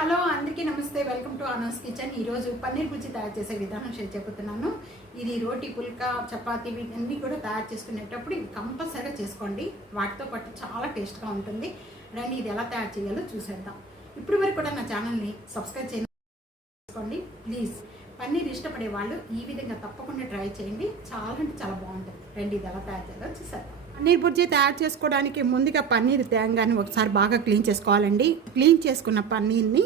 Hello అందరికీ నమస్తే. Welcome to Anu's kitchen. ఈరోజు పన్నీర్ బుజ్జి తయారు చేసే విధానం షేర్ చెబుతున్నాను. ఇది రోటీ, పుల్కా, చపాతీ అన్నీ కూడా తయారు చేసుకునేటప్పుడు ఇది కంపల్సరీగా చేసుకోండి. వాటితో పాటు చాలా టేస్ట్గా ఉంటుంది. రండి ఇది ఎలా తయారు చేయాలో చూసేద్దాం. ఇప్పటి వరకు కూడా నా ఛానల్ని సబ్స్క్రైబ్ చేసుకోండి ప్లీజ్. పన్నీర్ ఇష్టపడే వాళ్ళు ఈ విధంగా తప్పకుండా ట్రై చేయండి. చాలా అంటే చాలా బాగుంటుంది. రండి ఇది ఎలా తయారు చేయాలో చూసేద్దాం. పన్నీర్ బుర్జీ తయారు చేసుకోవడానికి ముందుగా పన్నీర్ తేంగానే ఒకసారి బాగా క్లీన్ చేసుకోవాలండి. క్లీన్ చేసుకున్న పన్నీర్ని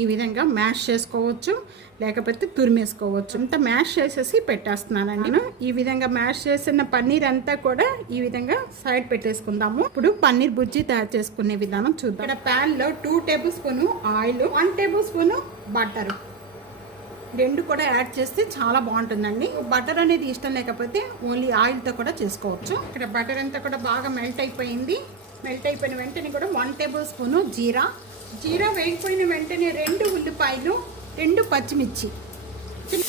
ఈ విధంగా మ్యాష్ చేసుకోవచ్చు, లేకపోతే తురిమేసుకోవచ్చు. అంతా మ్యాష్ చేసేసి పెట్టేస్తున్నానండి. నేను ఈ విధంగా మ్యాష్ చేసిన పన్నీర్ అంతా కూడా ఈ విధంగా సైడ్ పెట్టేసుకుందాము. ఇప్పుడు పన్నీర్ బుర్జీ తయారు చేసుకునే విధానం చూద్దాం. ఇక్కడ ప్యాన్లో 2 table spoon oil, 1 table spoon butter రెండు కూడా యాడ్ చేస్తే చాలా బాగుంటుందండి. బటర్ అనేది ఇష్టం లేకపోతే ఓన్లీ ఆయిల్తో కూడా చేసుకోవచ్చు. ఇక్కడ బటర్ అంతా కూడా బాగా మెల్ట్ అయిపోయింది. మెల్ట్ అయిపోయిన వెంటనే కూడా 1 టేబుల్ స్పూన్ జీరా వేగిపోయిన వెంటనే 2 ఉల్లిపాయలు, 2 పచ్చిమిర్చి,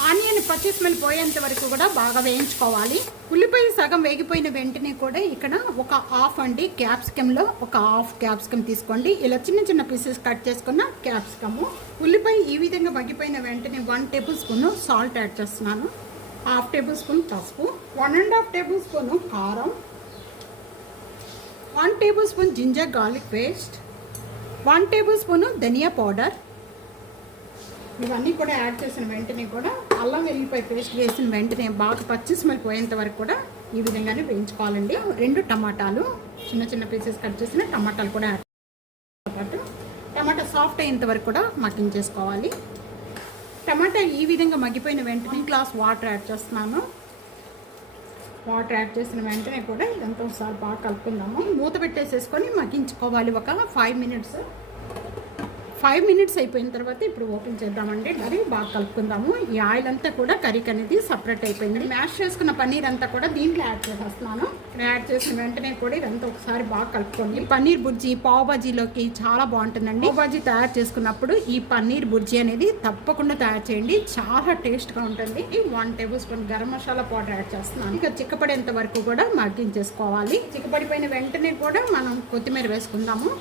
ఆనియన్ పచ్చి స్మెల్ పోయేంత వరకు కూడా బాగా వేయించుకోవాలి. ఉల్లిపాయ సగం వేగిపోయిన వెంటనే కూడా ఇక్కడ ఒక హాఫ్ అండి క్యాప్సికంలో ఒక హాఫ్ క్యాప్సికమ్ తీసుకోండి. ఇలా చిన్న చిన్న పీసెస్ కట్ చేసుకున్న క్యాప్సికము. ఉల్లిపాయ ఈ విధంగా మగ్గిపోయిన వెంటనే 1 టేబుల్ స్పూన్ సాల్ట్ యాడ్ చేస్తున్నాను. 1/2 టేబుల్ స్పూన్ పసుపు, 1.5 టేబుల్ స్పూన్ కారం, 1 tablespoon ginger garlic paste, 1 tablespoon ధనియా పౌడర్. ఇవన్నీ కూడా యాడ్ చేసిన వెంటనే కూడా అల్లం వెల్లిపాయ పేస్ట్ వేసిన వెంటనే బాగా పచ్చి స్మెల్ పోయేంత వరకు కూడా ఈ విధంగానే వేయించుకోవాలండి. 2 టమాటాలు, చిన్న చిన్న పీసెస్ కట్ చేసిన టమాటాలు కూడా యాడ్ పాటు టమాటా సాఫ్ట్ అయ్యేంత వరకు కూడా మగ్గించేసుకోవాలి. టమాటా ఈ విధంగా మగ్గిపోయిన వెంటనే గ్లాస్ వాటర్ యాడ్ చేస్తున్నాను. వాటర్ యాడ్ చేసిన వెంటనే కూడా ఇదంతా ఒకసారి బాగా కలుపుకుందాము. మూత పెట్టేసేసుకొని మగ్గించుకోవాలి ఒక 5 మినిట్స్. 5 మినిట్స్ అయిపోయిన తర్వాత ఇప్పుడు ఓపెన్ చేద్దామండి. మరి బాగా కలుపుకుందాము. ఈ ఆయిల్ అంతా కూడా కర్రీకి అనేది సపరేట్ అయిపోయింది. మ్యాష్ చేసుకున్న పన్నీర్ అంతా కూడా దీంట్లో యాడ్ చేసేస్తున్నాను. యాడ్ చేసిన వెంటనే కూడా ఇదంతా ఒకసారి బాగా కలుపుకోండి. పన్నీర్ బుర్జీ పావ్ బాజీలోకి చాలా బాగుంటుందండి. పావ్ బాజీ తయారు చేసుకున్నప్పుడు ఈ పన్నీర్ బుర్జీ అనేది తప్పకుండా తయారు చేయండి. చాలా టేస్ట్గా ఉంటుంది. 1 table spoon garam masala powder add చేస్తున్నాను. ఇక చిక్కపడేంత వరకు కూడా మగ్గించేసుకోవాలి. చిక్కపడిపోయిన వెంటనే కూడా మనం కొత్తిమీర వేసుకుందాము.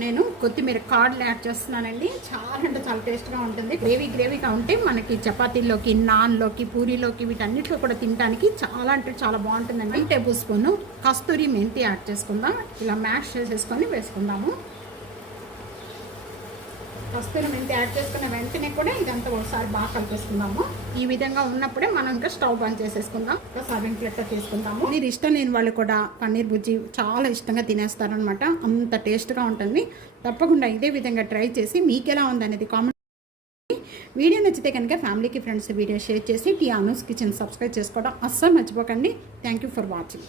నేను కొత్తిమీర కాడలు యాడ్ చేస్తున్నానండి. చాలా అంటే చాలా టేస్ట్గా ఉంటుంది. గ్రేవీగా ఉంటే మనకి చపాతీల్లోకి, నాన్లోకి, పూరీలోకి వీటన్నిటిలో కూడా తినడానికి చాలా అంటే చాలా బాగుంటుందండి. 1 టేబుల్ స్పూన్ కస్తూరి మెంతి యాడ్ చేసుకుందాం. ఇలా మ్యాష్ చేసేసుకొని వేసుకుందాము. కస్తూరి మెంతి యాడ్ చేసుకున్న వెంటనే కూడా ఇదంతా ఒకసారి బాగా కలిపేసుకుందాము. ఈ విధంగా ఉన్నప్పుడే మనం ఇంకా స్టవ్ బంద్ చేసేసుకుందాం. ఒక సర్వింగ్ ప్లేట్లో తీసుకుందాము. మీరు ఇష్టం లేని వాళ్ళు కూడా పన్నీర్ బుర్జీ చాలా ఇష్టంగా తినేస్తారనమాట. అంత టేస్ట్గా ఉంటుంది. తప్పకుండా ఇదే విధంగా ట్రై చేసి మీకు ఎలా ఉందనేది కామెంట్. వీడియో నచ్చితే కనుక ఫ్యామిలీకి, ఫ్రెండ్స్ వీడియో షేర్ చేసి అనూస్ కిచెన్ సబ్స్క్రైబ్ చేసుకోవడం అస్సలు మర్చిపోకండి. Thank you for watching.